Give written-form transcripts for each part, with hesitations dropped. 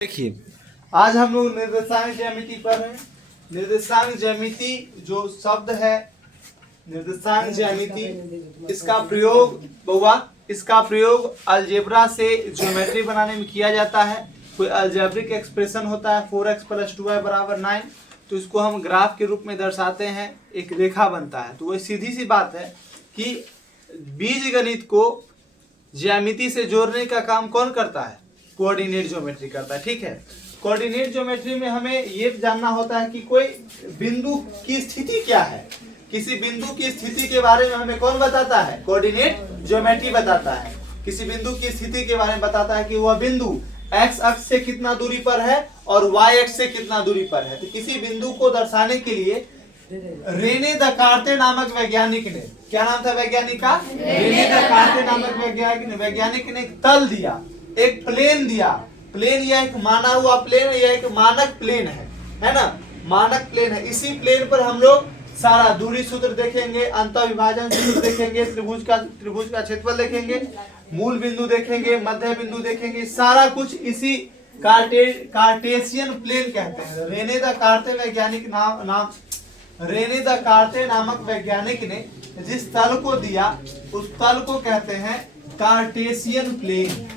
देखिए, आज हम लोग निर्देशांक ज्यामिति पर हैं। निर्देशांक ज्यामिति जो शब्द है निर्देशांक ज्यामिति, इसका प्रयोग अलजेब्रा से ज्योमेट्री बनाने में किया जाता है। कोई अलजेब्रिक एक्सप्रेशन होता है 4x + 2y = 9, तो इसको हम ग्राफ के रूप में दर्शाते हैं, एक रेखा बनता है। तो वही सीधी सी बात है कि बीजगणित को ज्यामिति से जोड़ने का काम कौन करता है? कोऑर्डिनेट ज्योमेट्री करता है। ठीक है, कोऑर्डिनेट ज्योमेट्री में हमें ये जानना होता है कि कोई बिंदु की स्थिति क्या है। किसी बिंदु की स्थिति के बारे में हमें कौन बताता है? कोऑर्डिनेट ज्योमेट्री बताता है। किसी बिंदु की स्थिति के बारे में बताता है कि वह बिंदु x अक्ष से कितना दूरी पर है और y अक्ष से कितना दूरी पर है। तो किसी बिंदु को दर्शाने के लिए रेने दकार्ते नामक वैज्ञानिक ने, क्या नाम था वैज्ञानिक का? रेने दकार्ते नामक वैज्ञानिक ने एक तल दिया, एक प्लेन दिया। प्लेन यह एक माना हुआ प्लेन, यह एक मानक प्लेन है ना, मानक प्लेन है। इसी प्लेन पर हम लोग सारा दूरी सूत्र देखेंगे, अंतःविभाजन सूत्र देखेंगे, त्रिभुज का क्षेत्रफल देखेंगे, मूल बिंदु देखेंगे, मध्य बिंदु देखेंगे। सारा कुछ इसी कार्टेशियन प्लेन कहते हैं। रेने दकार्ते नामक वैज्ञानिक ने जिस तल को दिया उस तल को कहते हैं कार्टेशियन प्लेन।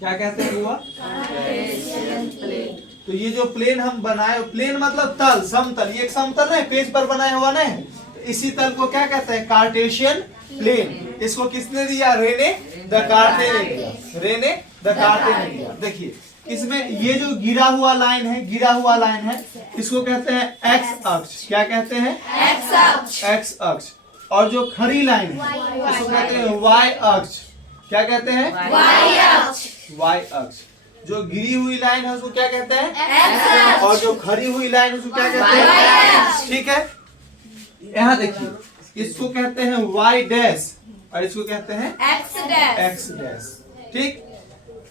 क्या कहते हैं हुआ? Cartesian plane. तो ये जो प्लेन हम बनाए, प्लेन मतलब तल, समतल। ये एक समतल है, पेज पर बनाया हुआ नहीं। तो इसी तल को क्या कहते हैं? Cartesian plane. इसको किसने दिया? रेने दकार्ते ने दिया। रेने दकार्ते ने दिया। देखिए, इसमें ये जो गिरा हुआ लाइन है, इसको कहते हैं एक्स अक्ष। क्या कहते हैं? एक्स अक्ष। और जो खड़ी लाइन है उसको कहते हैं वाई अक्ष। क्या कहते हैं? वाई अक्ष। जो गिरी हुई लाइन है उसको क्या कहते हैं? एक्स अक्ष। और जो खड़ी हुई लाइन उसको क्या कहते हैं? वाई अक्ष। ठीक है, यहाँ देखिए, इसको कहते हैं वाई डैश और इसको कहते हैं एक्स डैश। ठीक,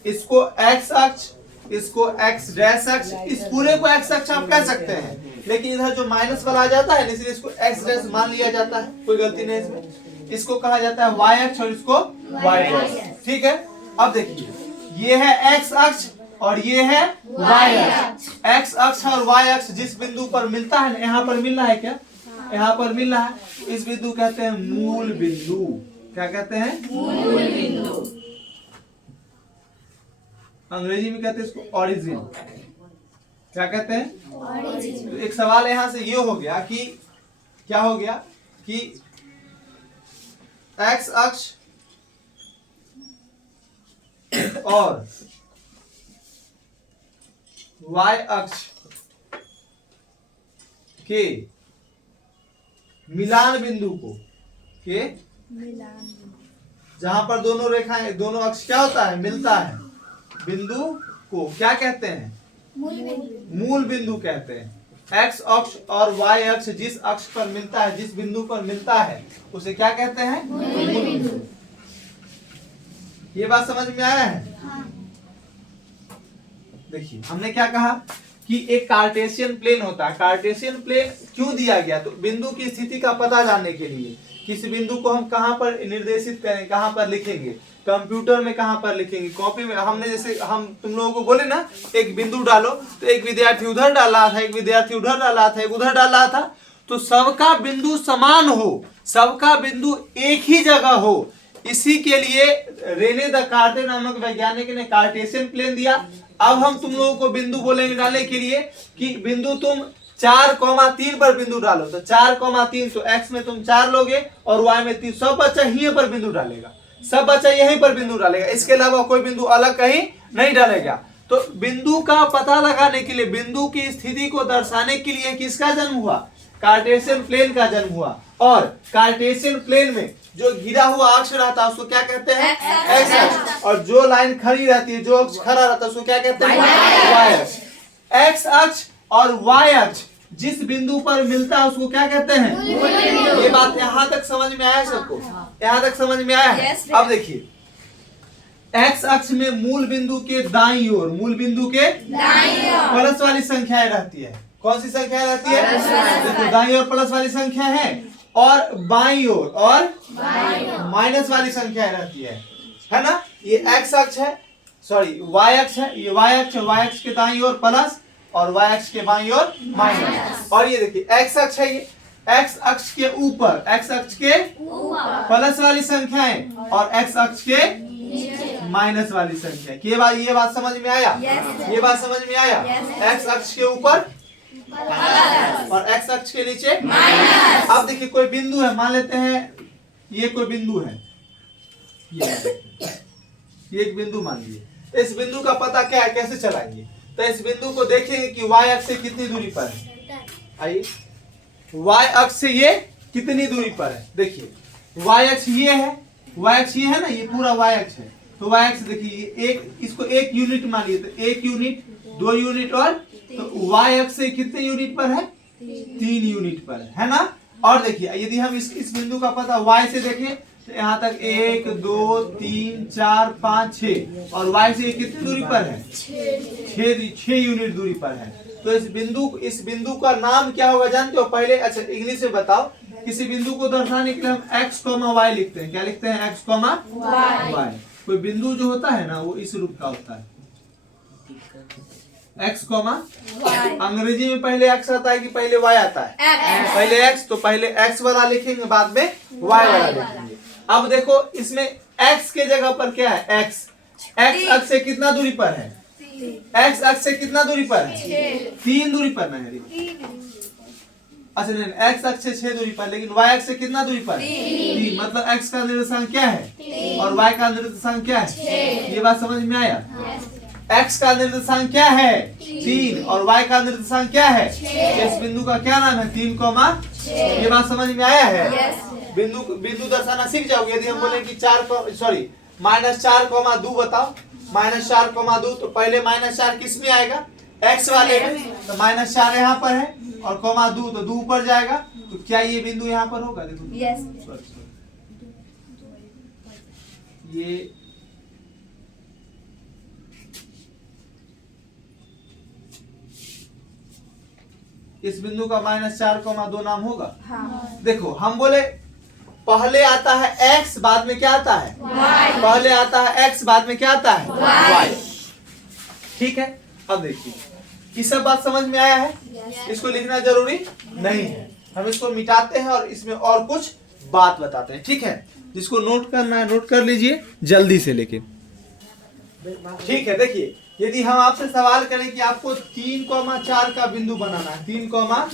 इसको एक्स अक्ष, इसको एक्स डैश अक्ष, इस पूरे को एक्स अक्ष आप कह सकते हैं, लेकिन इधर जो माइनस वाला आ जाता है इसलिए इसको एक्स डैश मान लिया जाता है। कोई गलती नहीं इसमें। इसको कहा जाता है वाई अक्ष और इसको वाई डैश। ठीक है, अब देखिए, ये है एक्स अक्ष और ये है वाई अक्ष। एक्स अक्ष और वाई अक्ष जिस बिंदु पर मिलता है, यहाँ पर मिल रहा है क्या? यहाँ पर मिल रहा है, इस बिंदु कहते हैं मूल बिंदु। क्या कहते हैं? मूल बिंदु। अंग्रेजी में कहते हैं इसको ऑरिजिन। क्या कहते हैं? ऑरिजिन। तो एक सवाल यहां से ये हो गया कि क्या हो गया कि एक्स अक्ष और वाई अक्ष के मिलान बिंदु को जहां पर दोनों रेखाएं, दोनों अक्ष क्या होता है? मिलता है। बिंदु को क्या कहते हैं? मूल बिंदु कहते हैं। एक्स अक्ष और वाई अक्ष जिस अक्ष पर मिलता है, जिस बिंदु पर मिलता है, उसे क्या कहते हैं? मूल बिंदु। ये बात समझ में आया है? देखिए, हमने क्या कहा कि एक कार्टेशियन प्लेन होता है। कार्टेशियन प्लेन क्यों दिया गया? तो बिंदु की स्थिति का पता जानने के लिए। किस बिंदु को हम कहां पर निर्देशित करें, कहां पर लिखेंगे, कंप्यूटर में कहां पर लिखेंगे, कॉपी में। हमने जैसे हम तुम लोगों को बोले ना, एक बिंदु डालो, तो एक विद्यार्थी उधर डाल रहा था, एक विद्यार्थी उधर डाल रहा था, एक उधर डाल रहा था। तो सबका बिंदु समान हो, सबका बिंदु एक ही जगह हो, इसी के लिए रेने दकार्ते नामक वैज्ञानिक ने कार्टेशियन प्लेन दिया। अब हम तुम लोगों को बिंदु बोलेंगे डालने के लिए कि बिंदु तुम 4,3 पर बिंदु डालो। तो 4,3, तो x में तुम 4 लोगे और y में 3। सब बच्चा यहीं पर बिंदु डालेगा, सब बच्चा यहीं पर बिंदु डालेगा, इसके अलावा कोई बिंदु अलग कहीं नहीं डालेगा। तो बिंदु का पता लगाने के लिए, बिंदु की स्थिति को दर्शाने के लिए किसका जन्म हुआ? कार्टेशियन प्लेन का जन्म हुआ। और कार्टेशियन प्लेन में जो घिरा हुआ अक्ष रहता है उसको क्या कहते हैं? एक्स अक्ष। और जो लाइन खड़ी रहती है, जो अक्ष खड़ा रहता है उसको क्या कहते हैं? वाई अक्ष। एक्स अक्ष और वाई अक्ष जिस बिंदु पर मिलता है उसको क्या कहते हैं? ये बात यहाँ तक समझ में आया सबको? यहाँ तक समझ में आया है? अब देखिए, एक्स अक्ष में मूल बिंदु के दाईं ओर, मूल बिंदु के दाईं ओर प्लस वाली संख्याएं रहती है। कौन सी संख्या रहती है? देखो, दाईं ओर प्लस वाली संख्या है और बाईं ओर और माइनस वाली संख्या रहती है ना। ये एक्स अक्ष है, सॉरी वाई अक्ष है, ये वाई अक्ष है, वाई अक्ष के दाईं ओर प्लस और वाई अक्ष के बाईं ओर माइनस। और ये देखिए एक्स अक्ष है, ये एक्स अक्ष के ऊपर, एक्स अक्ष के प्लस वाली संख्याएं और एक्स अक्ष के माइनस वाली संख्या। ये बात समझ में आया? ये बात समझ में आया? एक्स अक्ष के ऊपर और एक्स अक्ष के नीचे। अब देखिए कोई बिंदु है, मान लेते हैं ये कोई बिंदु है, ये एक बिंदु मान लीजिए। इस बिंदु का पता क्या है, कैसे चलाएंगे? तो इस बिंदु को देखेंगे कि वाई अक्ष से कितनी दूरी पर है। आइए, वाई अक्ष से ये कितनी दूरी पर है? देखिए वाई अक्ष ये है, वाई अक्ष ये है ना, ये पूरा वाई अक्ष है। तो वाई अक्ष देखिए एक, इसको एक यूनिट मानिए, तो एक यूनिट, 2 यूनिट और, तो वाई अक्ष से कितने यूनिट पर है? 3 यूनिट पर है ना। और देखिए यदि हम इस बिंदु का पता वाई से देखें तो यहाँ तक 1 2 3 4 5 6 और वाई से कितनी दूरी पर है? 6 यूनिट दूरी पर है। तो इस बिंदु का नाम क्या होगा जानते हो? पहले अच्छा इंग्लिश में बताओ। किसी बिंदु को दर्शाने के लिए हम x, y लिखते हैं। क्या लिखते हैं? x, y। कोई बिंदु जो होता है ना वो इस रूप का होता है, x, अंग्रेजी में पहले x आता है कि पहले y आता है? पहले x, तो पहले x वाला लिखेंगे, बाद में y वाला लिखेंगे। अब देखो इसमें x के जगह पर क्या है? x अक्ष से कितना दूरी पर है? x अक्ष से कितना दूरी पर है? 3 दूरी पर ना है। अच्छा नहीं, x अक्ष से 6 दूरी पर, लेकिन y अक्ष से कितना दूरी पर? 3। मतलब x का निर्देशांक क्या है और y का निर्देशांक क्या है? ये बात समझ में आया? x का निर्देशांक क्या है? 3 और y का निर्देशांक क्या है? इस बिंदु का क्या नाम है? 3, 6। ये बात समझ में आया है? बिंदु दर्शाना सीख जाओगे। यदि हम बोले कि -4, बताओ, -4, तो पहले -4 किस में आएगा? x वाले में। तो -4 यहाँ पर है और -2, तो 2 ऊपर जाएगा। तो क्या ये बिंदु यहाँ पर होगा? देखो ये इस बिंदु का -4, 2 नाम होगा। देखो हम बोले पहले आता है x, बाद में क्या आता है? y। पहले आता है x, बाद में क्या आता है? y। ठीक है। अब देखिए ये सब बात समझ में आया है? इसको लिखना जरूरी नहीं है, हम इसको मिटाते हैं और इसमें और कुछ बात बताते हैं। ठीक है, जिसको नोट करना है नोट कर लीजिए जल्दी से लेके। ठीक है, देखिए यदि हम आपसे सवाल करें कि आपको 3, 4 का बिंदु बनाना है, 3, 4,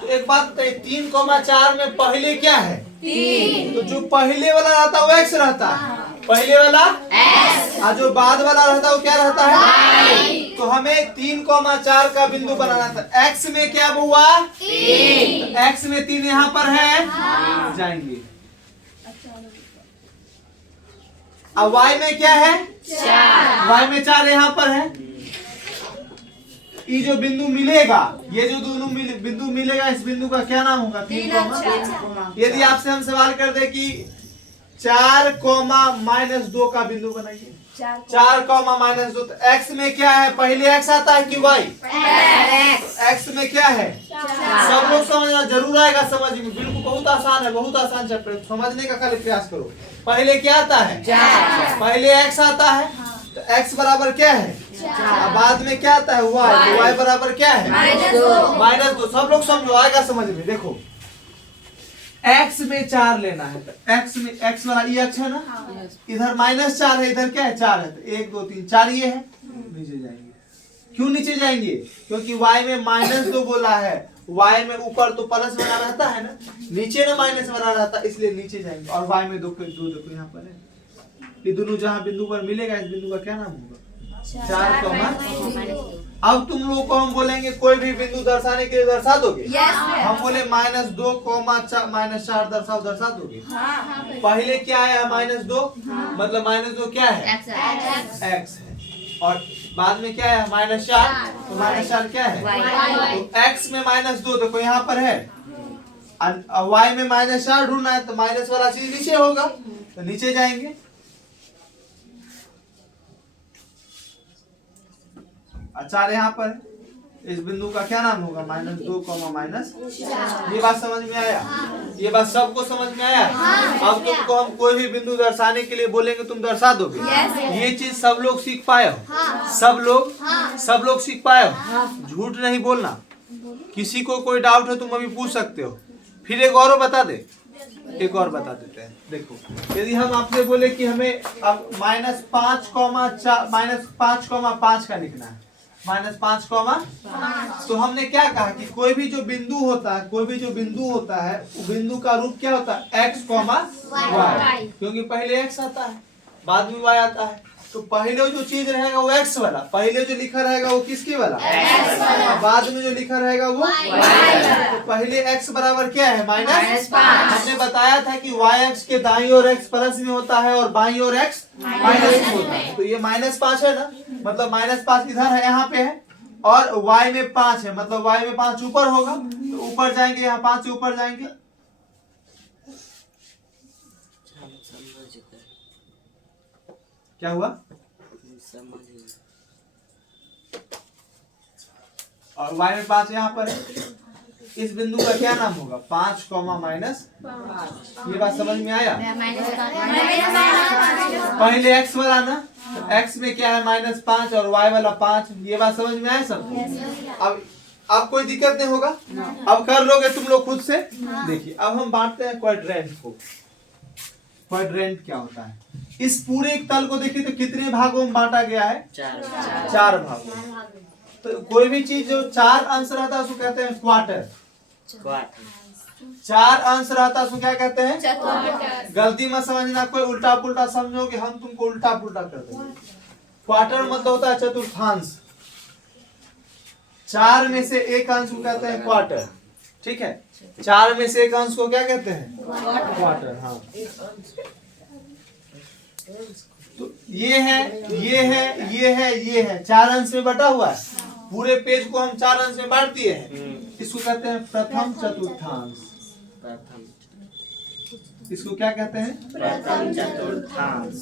तो एक बात बताइए, 3, 4 में पहले क्या है? 3। तो जो पहले वाला रहता है वो x रहता है, पहले वाला x, और जो बाद वाला रहता है वो क्या रहता है? y। तो हमें 3, 4 का बिंदु बनाना था। x में क्या हुआ? 3। तो x में 3 यहाँ पर है, जाएंगे। अब y में क्या है? 4। y में 4 यहाँ पर है। ये जो बिंदु मिलेगा, ये जो दोनों बिंदु मिलेगा, इस बिंदु का क्या नाम होगा? 3, यदि आपसे हम सवाल कर दे कि 4, -2 का बिंदु बनाइए, 4, -2, तो x में क्या है? पहले x आता है कि y? x में क्या है? सब लोग समझना जरूर आएगा समझ में, बिल्कुल बहुत आसान है, बहुत आसान चैप्टर, समझने का खाली प्रयास करो। पहले क्या आता है? पहले x आता है, तो x बराबर क्या है? बाद में क्या आता है? y। तो y बराबर क्या है? -2। सब लोग समझो, आएगा समझ में। देखो x में 4 लेना है, तो x में x वाला ये अक्ष है ना, इधर -4 है, इधर क्या है? 4 है, तो 1 2 3 4 ये है, नीचे जाएंगे। क्यों नीचे जाएंगे? क्योंकि y में -2 बोला है, y में ऊपर तो प्लस वाला रहता है ना, नीचे ना माइनस वाला रहता, इसलिए नीचे जाएंगे। और y में 2 देखो यहाँ पर है, ये दोनों जहाँ बिंदु पर मिलेगा, इस बिंदु का क्या नाम होगा? 4, अब तुम लोगों को हम बोलेंगे कोई भी बिंदु दर्शाने के लिए दर्शा दोगे? हम बोले -2, -4 दर्शाओ, दर्शा दोगे? पहले क्या आया? -2, मतलब -2 क्या है? x है, और बाद में क्या है? -4, तो -4 क्या है? तो x में -2 देखो यहाँ पर है, y में -4 ढूंढना है, तो माइनस वाला चीज नीचे होगा, तो नीचे जाएंगे। 4 यहाँ पर है, इस बिंदु का क्या नाम होगा? -2, -4। ये बात समझ में आया? ये बात सबको समझ में आया? अब तुमको हम कोई भी बिंदु दर्शाने के लिए बोलेंगे, तुम दर्शा दोगे? ये चीज सब लोग सीख पाए हो? सब लोग सीख पाए हो? झूठ नहीं बोलना। किसी को कोई डाउट है तुम अभी पूछ सकते हो। फिर एक और बता दे, एक और बता देते हैं। देखो, यदि हम आपसे बोले कि हमें अब -5, -5 का लिखना है, -5, तो हमने क्या कहा कि कोई भी जो बिंदु होता है, कोई भी जो बिंदु होता है, वो बिंदु का रूप क्या होता है? x, y। क्योंकि पहले x आता है, बाद में y आता है। तो पहले जो चीज रहेगा वो x वाला, पहले जो लिखा रहेगा वो किसके वाला? x वाला। बाद में जो लिखा रहेगा वो y वाला। तो पहले x बराबर क्या है? -5। हमने बताया था कि y अक्ष के दाईं ओर x प्लस में होता है और बाईं ओर x माइनस में होता है। तो ये -5 है ना, मतलब -5 इधर है, यहाँ पे है, और y में 5 है, मतलब y में 5 ऊपर होगा। तो ऊपर जाएंगे, यहाँ 5 से ऊपर जाएंगे, क्या हुआ? और y में 5 यहाँ पर है। इस बिंदु का क्या नाम होगा? 5, -5। ये बात समझ में आया? पहले x वाला ना, तो x में क्या है? -5 और y वाला 5। ये बात समझ में आया सब? अब कोई दिक्कत नहीं होगा? अब कर लोगे तुम लोग खुद से। देखिए, अब हम बांटते हैं क्वाड्रेंट को। क्वाड्रेंट क्या होता है? इस पूरे एक तल को देखिए तो कितने भागों में बांटा गया है? 4 भागों। तो कोई भी चीज जो 4 अंश रहता है उसको कहते हैं क्वार्टर। 4 अंश रहता है उसको क्या कहते हैं? गलती मत समझना, कोई उल्टा पुल्टा समझोगे, हम तुमको उल्टा पुल्टा कर देंगे। क्वार्टर मतलब होता है चतुर्थांश। 4 में से एक अंश को कहते हैं क्वार्टर, ठीक है? 4 में से एक अंश को क्या कहते हैं? क्वार्टर। हाँ, तो ये है 4 अंश में बटा हुआ है। पूरे पेज को हम 4 अंश में बांट दिए हैं। इसको कहते हैं प्रथम चतुर्थांश। इसको क्या कहते हैं? प्रथम चतुर्थांश,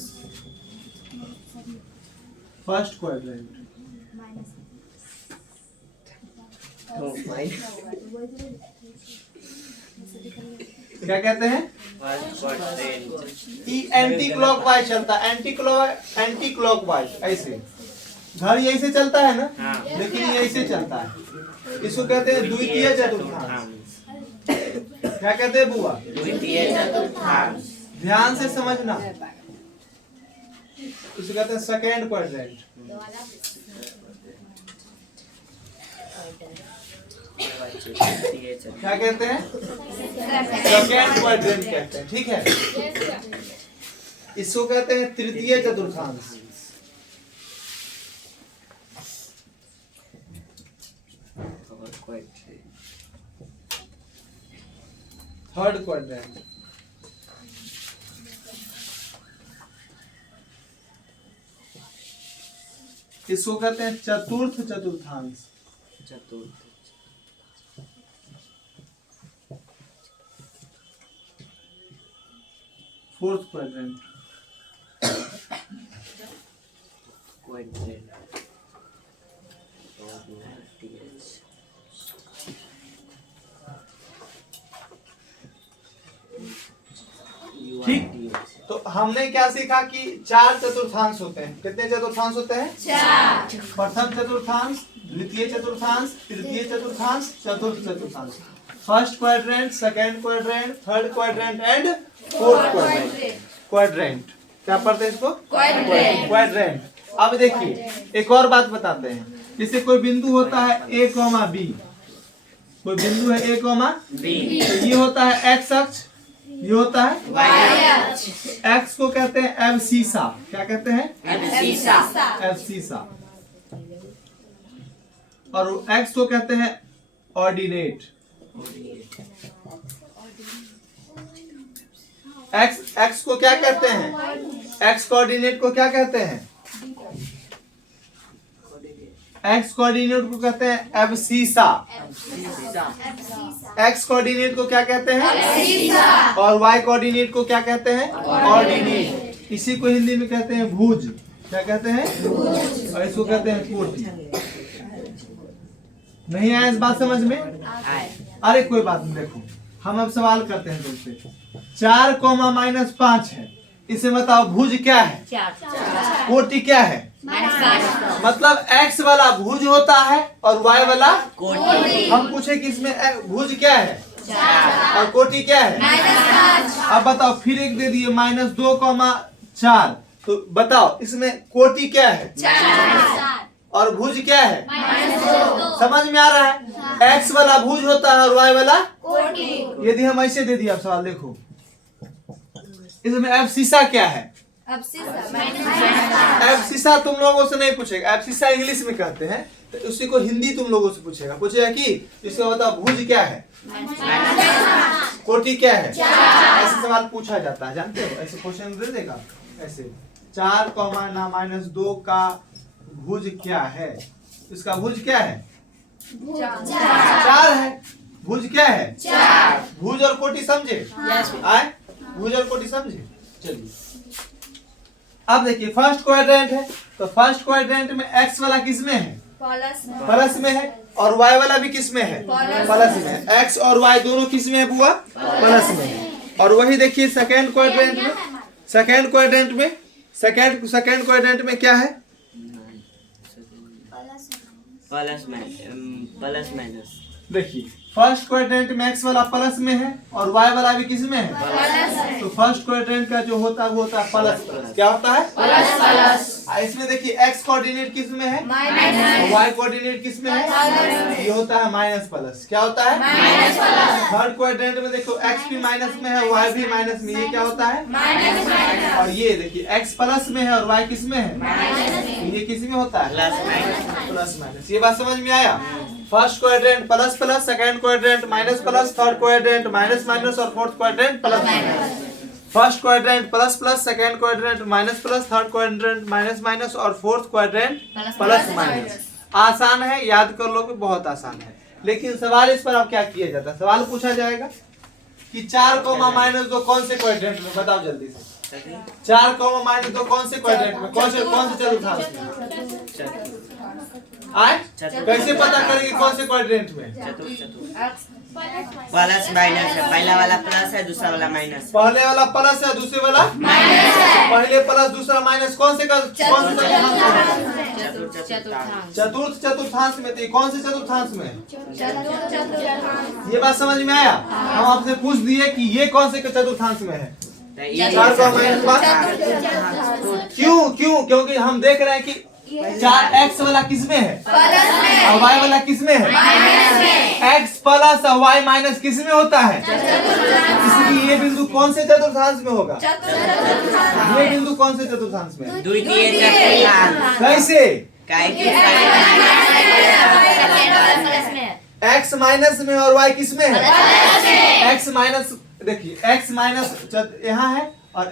फर्स्ट क्वाड्रेंट। क्या कहते हैं? एंटी क्लॉकवाइज चलता है, एंटी क्लॉकवाइज, ऐसे घर यही से चलता है ना, लेकिन ये ऐसे चलता है। इसको कहते हैं द्वितीय चतुर्थांश। क्या कहते हैं बुआ? द्वितीय चतुर्थांश। ध्यान से समझना। इसको कहते हैं सेकेंड क्वाड्रेंट। क्या कहते हैं? सेकेंड क्वाड्रेंट कहते हैं, ठीक है? इसको कहते हैं तृतीय चतुर्थांश। Third quadrant. इसको कहते हैं चतुर्थ चतुर्थांश। Fourth quadrant. ठीक, तो हमने क्या सीखा कि 4 चतुर्थांश होते हैं। कितने चतुर्थांश होते हैं? 4। प्रथम चतुर्थांश, द्वितीय चतुर्थांश, तृतीय चतुर्थांश, चतुर्थ चतुर्थांश। First quadrant, second quadrant, third quadrant and fourth quadrant. Quadrant क्या पढ़ते हैं इसको? क्वाड्रेंट। अब देखिए एक और बात बताते हैं। जैसे कोई बिंदु होता है A, B, कोई बिंदु है A, B, तो ये होता है x अक्ष, ये होता है y अक्ष। x को कहते हैं एब्सिसा। क्या कहते हैं? एब्सिसा। और x को कहते हैं ऑर्डिनेट। x को क्या कहते हैं? x कोऑर्डिनेट को क्या कहते हैं? x कोऑर्डिनेट को कहते हैं एब्सिसा। x कोऑर्डिनेट को क्या कहते हैं? और y कोऑर्डिनेट को क्या कहते हैं? ऑर्डिनेट। इसी को हिंदी में कहते हैं भुज। क्या कहते हैं? और इसको कहते हैं कोटि। नहीं आया इस बात समझ में? आए। अरे कोई बात नहीं, देखो हम अब सवाल करते हैं तुमसे। 4 कोमा -5 है, इसे बताओ भुज क्या है, कोटि क्या है? मतलब x वाला भुज होता है और y वाला कोटि। हम पूछे कि इसमें भुज क्या है और कोटि क्या है? अब बताओ, फिर एक दे दिए -2,4, तो बताओ इसमें कोटि क्या है और भुज क्या है? समझ में आ रहा है? x वाला भुज होता है और y वाला कोटि। यदि हम ऐसे दे दिया सवाल, देखो इसमें एब्सिसा क्या है? एब्सिसा तुम लोगों से नहीं पूछेगा, एब्सिसा इंग्लिश में कहते हैं, तो उसी को हिंदी तुम लोगों से पूछेगा कि इसका बताओ भुज क्या है, कोटि क्या है? ऐसे सवाल पूछा जाता है, जानते हो? ऐसे क्वेश्चन दे देगा ऐसे, 4, -2 का भुज क्या है? इसका भुज क्या है? 4 है। भुज क्या है? 4। भुज और कोटि समझे? आए, भुज और कोटि समझे? चलिए अब देखिए, फर्स्ट क्वाड्रेंट है, तो फर्स्ट क्वाड्रेंट में x वाला किस में है? प्लस में है, और y वाला भी किस में है? प्लस में है। x और y दोनों किस में है बुआ? प्लस में है। और वही देखिए सेकेंड क्वाड्रेंट में, सेकेंड क्वाड्रेंट में क्या है? Plus minus. देखिए फर्स्ट क्वाड्रेंट में x वाला प्लस में है और y वाला भी किस में है? तो फर्स्ट क्वाड्रेंट का जो होता है वो होता है प्लस। क्या होता है? प्लस। इसमें देखिए x कोऑर्डिनेट किस में है? माइनस। y कोऑर्डिनेट किस में है? ये होता है माइनस प्लस। क्या होता है? Minus plus. थर्ड क्वाड्रेंट में देखो x भी माइनस में है, y भी माइनस में, ये क्या होता है? माइनस। और ये देखिए x प्लस में है और y किस में है? माइनस। ये किस में होता है? Plus minus. ये बात समझ में आया? First quadrant plus plus, second quadrant minus plus, third quadrant minus minus और fourth quadrant plus minus. First quadrant plus plus, second quadrant minus plus, third quadrant minus minus और फोर्थ क्वाड्रेंट प्लस माइनस। आसान है, याद कर लोगे, बहुत आसान है। लेकिन सवाल इस पर अब क्या किया जाता है? सवाल पूछा जाएगा कि 4,-2 कौन से क्वाड्रेंट में? बताओ जल्दी से। 4,-2 कौन से क्वाड्रेंट में, कौन से चतुर्थांश में? आए? कैसे पता करेंगे कौन से क्वाड्रेंट में? प्लस माइनस है, पहला वाला प्लस है, दूसरा वाला माइनस। पहले वाला प्लस है, दूसरे वाला माइनस है। पहले प्लस दूसरा माइनस, कौन से चतुर्थ चतुर्थांश में? तो कौन से चतुर्थांश में? ये बात समझ में आया? हम आपसे पूछ दिए कि ये कौन से चतुर्थांश में है? क्योंकि हम देख रहे हैं कि 4x वाला किस में है और y वाला किस में है? x प्लस और y माइनस किस में होता है? इसलिए ये बिंदु कौन से चतुर्थांश में होगा? ये बिंदु कौन से चतुर्थांश में? द्वितीय चतुर्थांश। कैसे? x माइनस में और y किस में है? x माइनस, देखिए x माइनस यहाँ है और y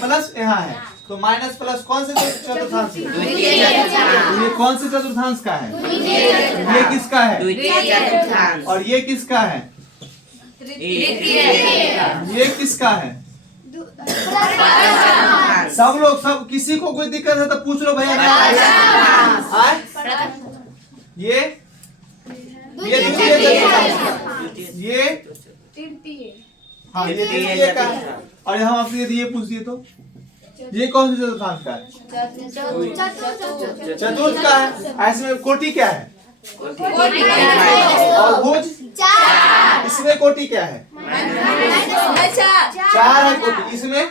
प्लस यहाँ है, तो माइनस प्लस कौन से चतुर्थांश का? ये कौन से चतुर्थांश का है? ये किसका है? और ये किसका है? ये किसका है? सब लोग, सब किसी को कोई दिक्कत है तो पूछ लो भैया। ये ये हाँ, ये तृतीय का है। और हम आपसे यदि ये पूछ दिए तो ये कौन से चतुर्थांश का है? चतुर्थ का है। ऐसे में कोटि क्या है? और भुज? इसमें कोटि क्या है? 4 है कोटि। इसमें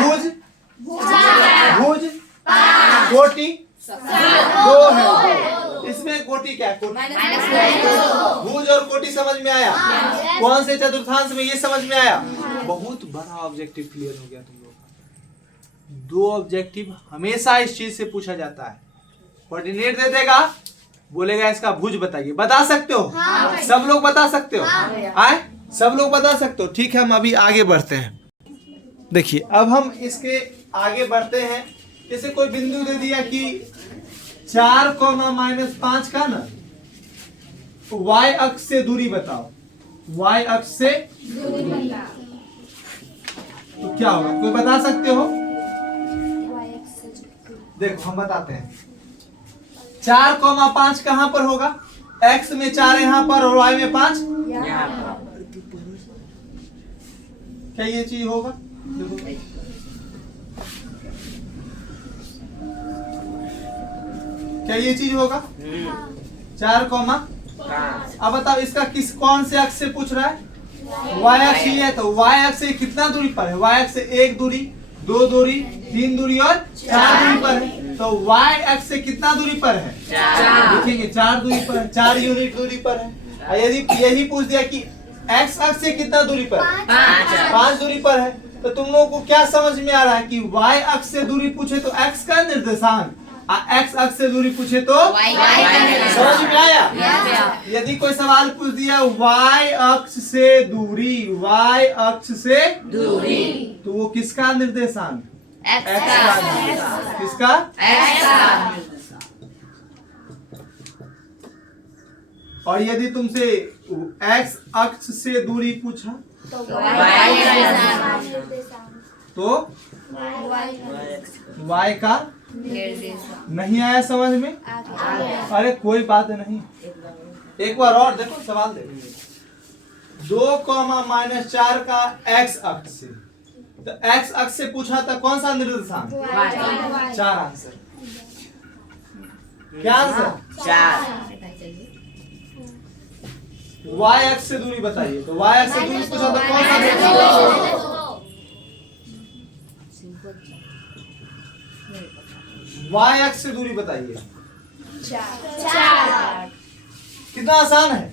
भुज कोटि 2 है। इसमें कोटि क्या है? भुज और कोटि समझ में आया? कौन से चतुर्थांश में, ये समझ में आया? बहुत बड़ा ऑब्जेक्टिव क्लियर हो गया तुम लोग का। 2 ऑब्जेक्टिव हमेशा इस चीज से पूछा जाता है। कोऑर्डिनेट दे देगा, बोलेगा इसका भुज बताइए। बता सकते हो? सब लोग बता सकते हो? आए? सब लोग बता सकते हो? ठीक है, हम अभी आगे बढ़ते हैं। देखिए अब हम इसके आगे बढ़ते हैं। जैसे कोई बिंदु दे दिया कि 4,-5 का ना y अक्ष से दूरी बताओ। y अक्ष से तो क्या होगा? कोई बता सकते हो? देखो हम बताते हैं। 4,5 कहां पर होगा? x में 4 यहां पर और y में 5 यहाँ पर। क्या ये चीज होगा? देखो क्या ये चीज होगा? 4,5। अब बताओ इसका कौन से अक्ष से पूछ रहा है? y अक्ष ये है, तो y अक्ष से कितना दूरी पर है? y अक्ष से 1 दूरी, 2 दूरी, 3 दूरी और 4 दूरी पर है। तो y अक्ष से कितना दूरी पर है? लिखेंगे 4 दूरी पर, 4 यूनिट दूरी पर है। और यदि यही पूछ दिया कि x अक्ष से कितना दूरी पर है? 5 दूरी पर है। तो तुम लोगों को क्या समझ में आ रहा है कि y अक्ष से दूरी पूछे तो x का निर्देशांक, x अक्ष से दूरी पूछे तो समझ में आया? यदि कोई सवाल पूछ दिया y अक्ष से दूरी, y अक्ष से दूरी, तो वो किसका निर्देशांक? x का निर्देशांक। किसका? और यदि तुमसे x अक्ष से दूरी पूछा तो y का नहीं आया समझ में? अरे कोई बात नहीं, एक बार और देखो सवाल देखो। 2,-4 का x अक्ष से, तो x अक्ष से पूछा था कौन सा निर्देशांक? 4 आंसर। क्या आंसर? 4। y अक्ष से दूरी बताइए, तो y अक्ष से दूरी पूछा था कौन सा निर्देशांक? y अक्ष से दूरी बताइए। 4। कितना आसान है।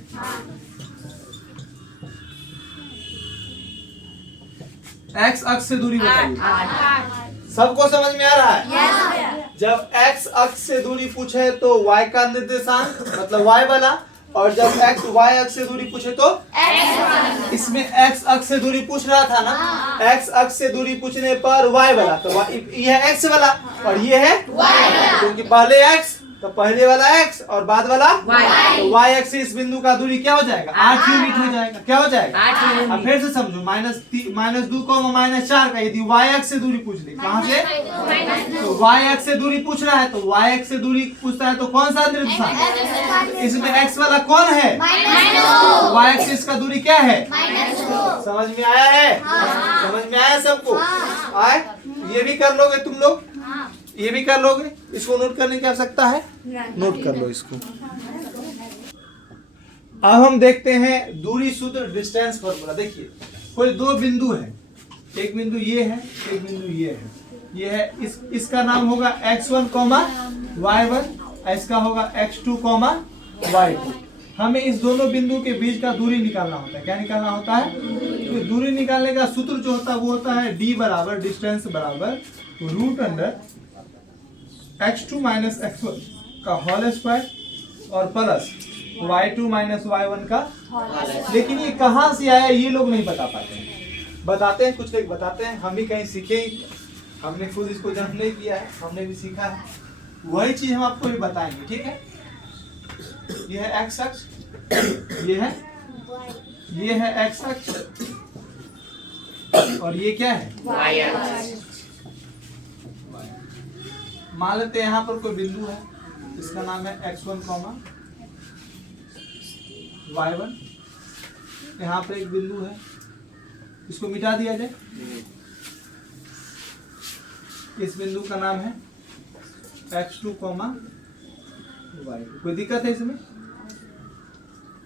x अक्ष से दूरी बताइए। सबको समझ में आ रहा है? जब x अक्ष से दूरी पूछे तो y का निर्देशांक मतलब y वाला, और जब x y अक्ष से दूरी पूछे तो इसमें x अक्ष से दूरी पूछ रहा था ना, x अक्ष से दूरी पूछने पर y वाला, तो ये है x वाला और ये है y, क्योंकि पहले x तो पहले वाला x और बाद वाला y, तो y अक्ष से इस बिंदु का दूरी क्या हो जाएगा? 8 यूनिट हो जाएगा। क्या हो जाएगा? 8 यूनिट। अब फिर से समझो, -2,-4 का यदि y अक्ष से दूरी पूछ ली, कहां से? तो y अक्ष से दूरी पूछ रहा है, तो y अक्ष से दूरी पूछता है तो कौन सा निर्देशांक? इसमें x वाला कौन है? तो y अक्ष से इसका दूरी क्या है? समझ में आया है? समझ में आया सबको? आए? ये भी कर लोगे तुम लोग? ये भी कर लोगे? इसको नोट करने की आवश्यकता है? नोट कर लो इसको। अब हम देखते हैं दूरी सूत्र, डिस्टेंस फॉर्मूला। देखिए कोई दो बिंदु है, एक बिंदु ये है, एक बिंदु ये है। ये है इसका नाम होगा x1, y1, इसका होगा x2, y2। हमें इस दोनों बिंदु के बीच का दूरी निकालना होता है। क्या निकालना होता है? तो दूरी निकालने का सूत्र जो होता है वो होता है d बराबर डिस्टेंस बराबर √x2 - x1 का होल स्क्वायर और प्लस y2 - y1 का। लेकिन ये कहाँ से आया ये लोग नहीं बता पाते हैं। बताते हैं, कुछ लोग बताते हैं, हम भी कहीं सीखे, हमने खुद इसको जन्म नहीं किया है, हमने भी सीखा है, वही चीज हम आपको भी बताएंगे। ठीक है? ये है x अक्ष, ये है x अक्ष, और ये क्या है? Y अक्ष। मान लेते हैं यहाँ पर कोई बिंदु है, इसका नाम है x1, y1। यहाँ पर एक बिंदु है, इसको मिटा दिया जाए। इस बिंदु का नाम है x2, y2। कोई दिक्कत है इसमें?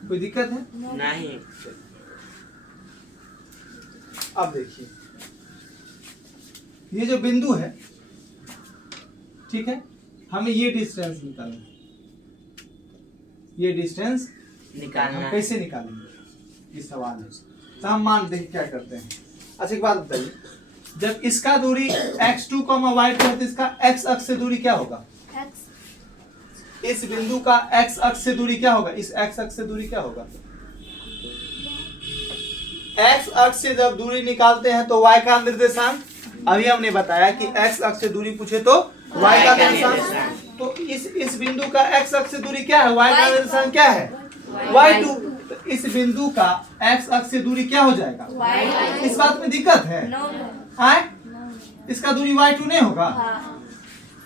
कोई दिक्कत है? नहीं। अब देखिए ये जो बिंदु है, ठीक है, हमें ये डिस्टेंस निकालना है। ये डिस्टेंस निकालना हम कैसे निकालेंगे ये सवाल है। तो हम मान देख क्या करते हैं। अच्छा एक बात बताइए, जब इसका दूरी x2, y2 है तो इसका x अक्ष से दूरी क्या होगा? इस बिंदु का x अक्ष से दूरी क्या होगा? इस x अक्ष से दूरी क्या होगा? x अक्ष से जब दूरी निकालते हैं तो y का निर्देशांक, अभी हमने बताया कि x अक्ष से दूरी पूछे तो y का निर्देशांक। तो इस बिंदु का x अक्ष से दूरी क्या है? y का निर्देशांक क्या है? y2। तो इस बिंदु का x अक्ष से दूरी क्या हो जाएगा? इस बात में दिक्कत है? आए? इसका दूरी y2 नहीं होगा?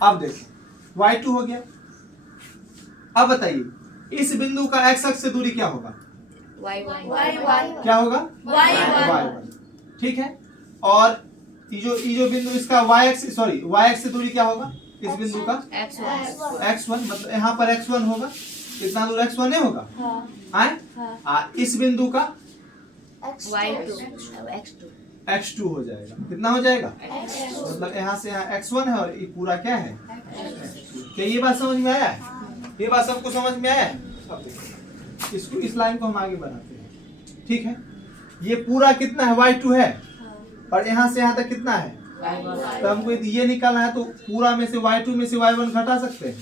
अब देखिए y2 हो गया, अब बताइए इस बिंदु का एक्स अक्ष से दूरी क्या होगा? क्या होगा? y1। ठीक है। और ये जो बिंदु इसका y एक्स से दूरी क्या होगा इस बिंदु का? x1। मतलब यहाँ पर x1 होगा, कितना दूर x1 नहीं होगा? इस बिंदु का x2 हो जाएगा। कितना हो जाएगा? मतलब यहाँ से यहाँ x1 है और ये पूरा क्या है? क्या ये बात समझ में आया है? ये बात सबको समझ में आया है? अब देखो इसको, इस लाइन को हम आगे बढ़ाते हैं। ठीक है। ये पूरा कितना है? y2 है और यहाँ से यहाँ तक कितना है? तो हमको ये निकालना है, तो पूरा में से y2 में से y1 घटा सकते हैं।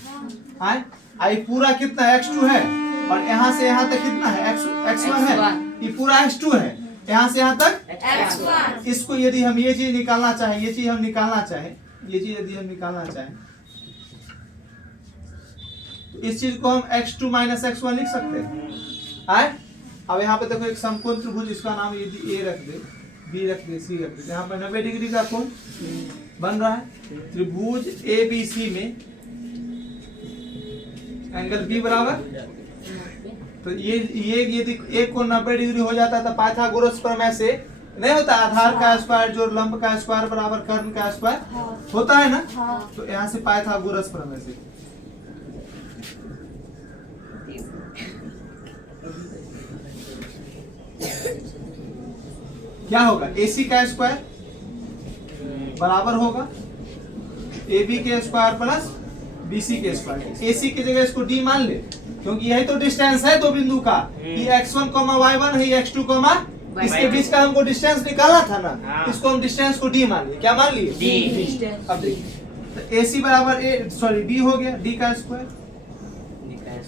आई पूरा कितना है? x2 है और यहाँ से यहाँ तक कितना है? x1 है। ये पूरा x2 है, यहाँ से यहाँ तक x1। इसको यदि हम ये चीज निकालना चाहें, ये चीज हम निकालना चाहें, ये चीज यदि हम निकालना चाहें तो इस चीज को हम x2 माइनस x1 लिख सकते हैं। अब यहाँ पे देखो एक समकोण त्रिभुज, इसका नाम यदि a रख दे, b रख दे, c रख दे, यहाँ पर 90 डिग्री का कोण बन रहा है। त्रिभुज ABC में एंगल B बराबर, तो ये यदि एक कोण 90 डिग्री हो जाता है तो पाइथागोरस प्रमेय से नहीं होता, आधार का स्क्वायर जोड़ लंब का स्क्वायर बराबर कर्ण का स्क्वायर होता है ना। तो यहाँ से पाइथागोरस प्रमेय से क्या होगा? AC का स्क्वायर बराबर होगा AB के स्क्वायर प्लस BC के स्क्वायर। AC की जगह इसको D मान ले, क्योंकि यही तो डिस्टेंस है दो बिंदु का। ये x1, y1 है, ये x2, इसके बीच का हमको डिस्टेंस निकालना था ना। इसको हम डिस्टेंस को D मान लिए। क्या मान लिए? D। अब देखिए तो AC बराबर D हो गया, D का स्क्वायर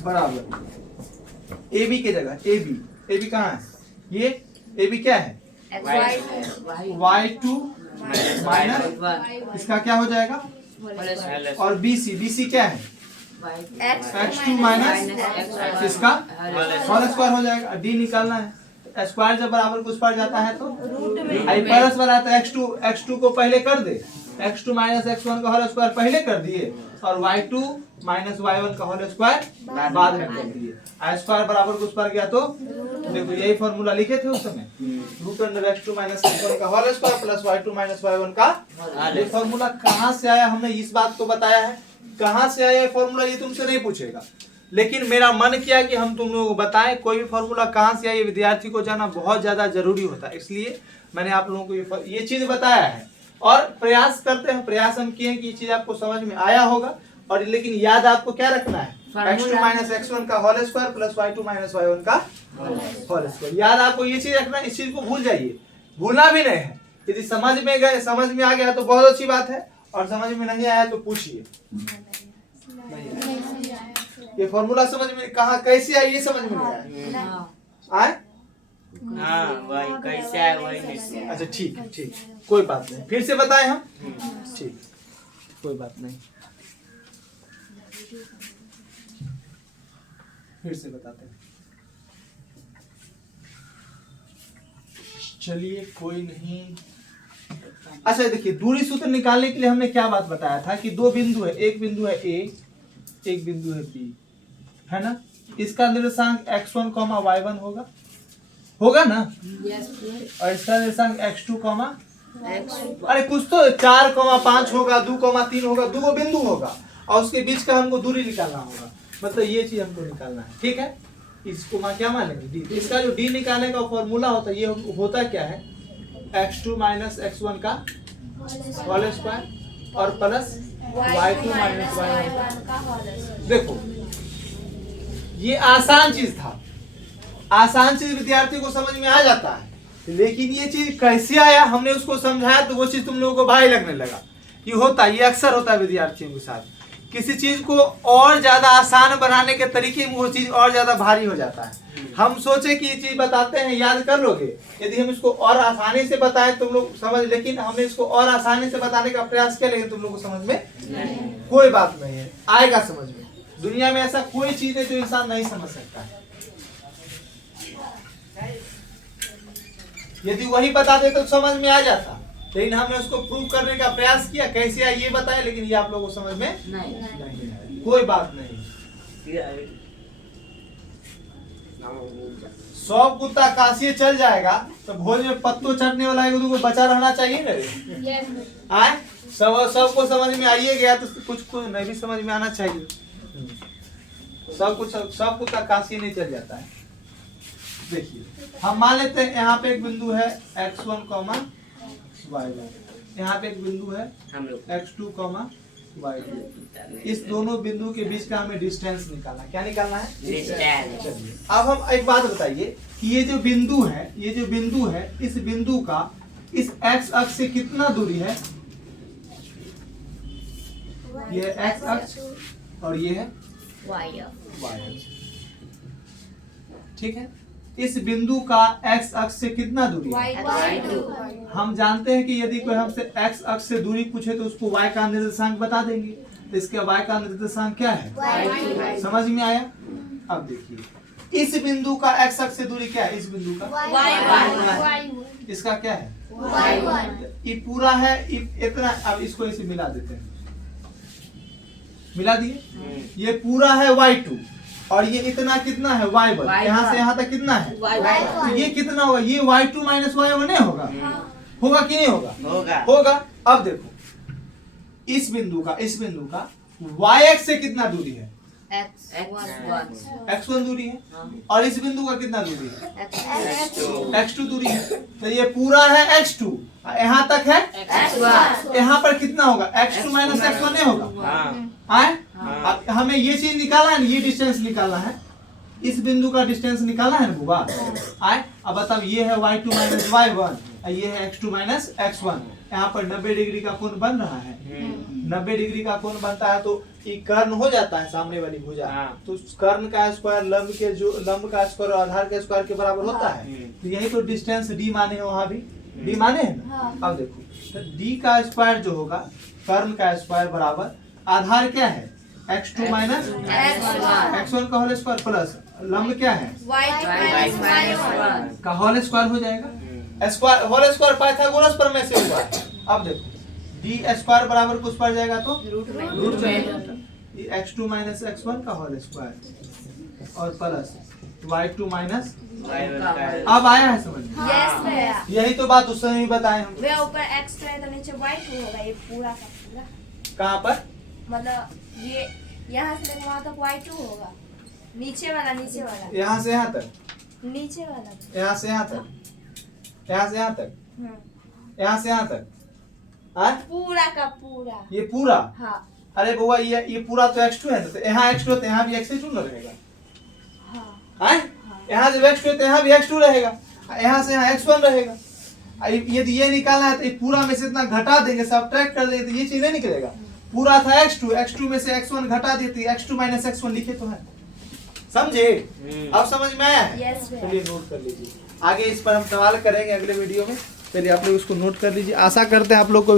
बराबर AB की जगह AB कहाँ है? ये AB क्या है? y2 माइनस इसका क्या हो जाएगा? और BC क्या है? x2 माइनस इसका होल स्क्वायर हो जाएगा। D निकालना है, स्क्वायर जब बराबर को स्क्वायर जाता है तो प्लस वाला आता है। x2 को पहले कर दे, x2 माइनस x1 का होल स्क्वायर पहले कर दिए और y2 माइनस y1 का होल स्क्वायर बाद में कर दिए। स्क्वायर बराबर को स्क्वायर गया तो देखो यही फॉर्मूला लिखे थे उस समय, √x2 माइनस x1 का whole square plus y2 minus y1 का। ये फॉर्मूला कहाँ से आया? हमने इस बात को बताया है। कहाँ से आया फॉर्मूला ये तुमसे नहीं पूछेगा, लेकिन मेरा मन किया कि हम तुम लोगों को बताएं कोई भी फॉर्मूला कहाँ से आया, ये विद्यार्थी को जानना बहुत ज्यादा जरूरी होता है। इसलिए मैंने आप लोगों को ये चीज बताया है और प्रयास करते हैं, प्रयास हम किए कि ये चीज आपको समझ में आया होगा। और लेकिन याद आपको क्या रखना है? x2 माइनस x1 का whole square plus y2 minus y1 का होल स्क्वायर। याद आपको ये चीज रखना, इस चीज को भूल जाइए, भूलना भी नहीं है। यदि समझ में आ गया तो बहुत अच्छी बात है, और समझ में नहीं आया तो पूछिए। ये फॉर्मूला समझ में कहाँ कैसे आई, ये समझ में नहीं आया? वही कैसे आया वही नहीं। अच्छा ठीक, कोई बात नहीं, फिर से बताएं हम। ठीक, कोई बात नहीं, फिर से बताते हैं। चलिए कोई नहीं। अच्छा देखिए, दूरी सूत्र निकालने के लिए हमने क्या बात बताया था कि दो बिंदु है, एक बिंदु है A, एक बिंदु है B, है ना। इसका निर्देशांक x1, y1 होगा ना। और इसका निर्देशांक x2, अरे कुछ तो 4, 5 होगा, 2, 3 होगा, दो बिंदु होगा और उसके बीच का हमको दूरी निकालना होगा। मतलब ये चीज हमको निकालना है, ठीक है। इसको क्या मानेंगे? D। इसका जो D निकालने का फॉर्मूला होता है, ये होता क्या है? x2 माइनस x1 का होल स्क्वायर और प्लस y2 माइनस y1 का होल स्क्वायर। देखो ये आसान चीज था, आसान चीज विद्यार्थी को समझ में आ जाता है, लेकिन ये चीज कैसे आया हमने उसको समझाया तो वो चीज तुम लोगों को भारी लगने लगा। ये होता, ये अक्सर होता है विद्यार्थियों के साथ, किसी चीज को और ज्यादा आसान बनाने के तरीके में वो चीज और ज्यादा भारी हो जाता है। हम सोचे कि ये चीज बताते हैं याद कर लोगे, यदि हम इसको और आसानी से बताएं तुम लोग समझ, लेकिन हमने इसको और आसानी से बताने का प्रयास किया, लेकिन तुम लोग को समझ में कोई बात नहीं है, आएगा समझ में। दुनिया में ऐसा कोई चीज है जो इंसान नहीं समझ सकता है। यदि वही बताते तो समझ में आ जाता, लेकिन हमने उसको प्रूव करने का प्रयास किया, कैसे आया ये बताया, लेकिन ये आप लोगों को समझ में नहीं। कोई बात नहीं, 100 कुत्ता काशिए चल जाएगा तो भोज में पत्तों चढ़ने वाला एक को बचा रहना चाहिए ना रे। आए सबको समझ में आइए गया तो कुछ नहीं भी समझ में आना चाहिए। सब कुत्ता काशिए नहीं चल जाता है। देखिए हम मान लेते हैं यहाँ पे एक बिंदु है x1, y1, यहाँ पे एक बिंदु है x2, y2। इस दोनों बिंदु के बीच का हमें डिस्टेंस निकालना। क्या निकालना है? चलिए अब हम एक बात बताइए कि ये जो बिंदु है इस बिंदु का इस x अक्ष से कितना दूरी है? ये x अक्ष और ये है y अक्ष। ठीक है, इस बिंदु का x अक्ष से कितना दूरी है? हम जानते हैं कि यदि कोई हमसे x अक्ष से दूरी पूछे तो उसको y का निर्देशांक बता देंगे। तो इसके y का निर्देशांक क्या है? समझ में आया? अब देखिए इस बिंदु का x अक्ष से दूरी क्या है? इस बिंदु का इसका क्या है? ये पूरा है इतना। अब इसको इसे मिला देते हैं, मिला दिए। ये पूरा है y2 और ये इतना कितना है? y1। यहाँ से यहाँ तक कितना है? तो ये कितना होगा? ये y2 माइनस y1 नहीं होगा? होगा कि नहीं होगा? होगा। अब देखो इस बिंदु का y अक्ष से कितना दूरी है? x1 दूरी है। और इस बिंदु का कितना दूरी है? x2 दूरी है। तो ये पूरा है x2, यहाँ तक है x1। यहाँ पर कितना होगा? x2 माइनस x1 नहीं होगा? आए? अब हमें ये चीज निकालना है, ये डिस्टेंस निकालना है, इस बिंदु का डिस्टेंस निकालना है ना बुआ। आए? अब बताओ ये है y2 माइनस y1, ये है x2 माइनस x1। यहाँ पर 90 डिग्री का कोण बन रहा है। 90 डिग्री का कोण बनता है तो ये कर्ण हो जाता है सामने वाली भुजा। तो कर्ण का स्क्वायर लंब का स्क्वायर और आधार के स्क्वायर के बराबर होता है। तो यही तो डिस्टेंस d माने है, वहां भी d माने है ना। अब देखो तो d का स्क्वायर जो होगा कर्ण का स्क्वायर बराबर आधार क्या है? x2 माइनस x1 का होल स्क्वायर प्लस लंब क्या है? का होल स्क्वायर हो जाएगा। स्क्वायर होल स्क्वायर पाइथागोरस प्रमेय से हुआ। अब देखो d स्क्वायर बराबर कुछ पड़ जाएगा तो रूट जाएगा। ये x2 माइनस x1 का होल स्क्वायर और प्लस y2 माइनस। अब आया है समझ में? यस भैया। यही तो बात उस समय ही बताए हम। वे ऊपर x2 है तो नीचे y2 होगा। ये पूरा का पूरा कहाँ पर? मतलब ये यहाँ से लेकर वहाँ तक y2 होगा। नीचे वाला यहाँ से यहाँ तक, नीचे वाला यहाँ से यहाँ तक, यहाँ से यहाँ तक, यहाँ से यहाँ तक। पूरा का पूरा ये पूरा? हाँ। अरे बुआ ये पूरा तो x2 है ना, तो यहाँ x2 है तो यहाँ भी x2 न रहेगा। हाँ। यहाँ जब x2 है तो यहाँ भी x2 रहेगा, यहाँ से यहाँ x1 रहेगा। यदि ये निकालना है तो ये पूरा में से इतना घटा देंगे, सब्ट्रैक्ट कर देंगे तो ये चीज नहीं निकलेगा। पूरा था x2 में से x1 घटा देते, x2 माइनस x1 लिखे तो है। समझे? अब समझ में आया? चलिए नोट कर लीजिए। आगे इस पर हम सवाल करेंगे अगले वीडियो में। चलिए आप लोग उसको नोट कर लीजिए। आशा करते हैं आप लोग को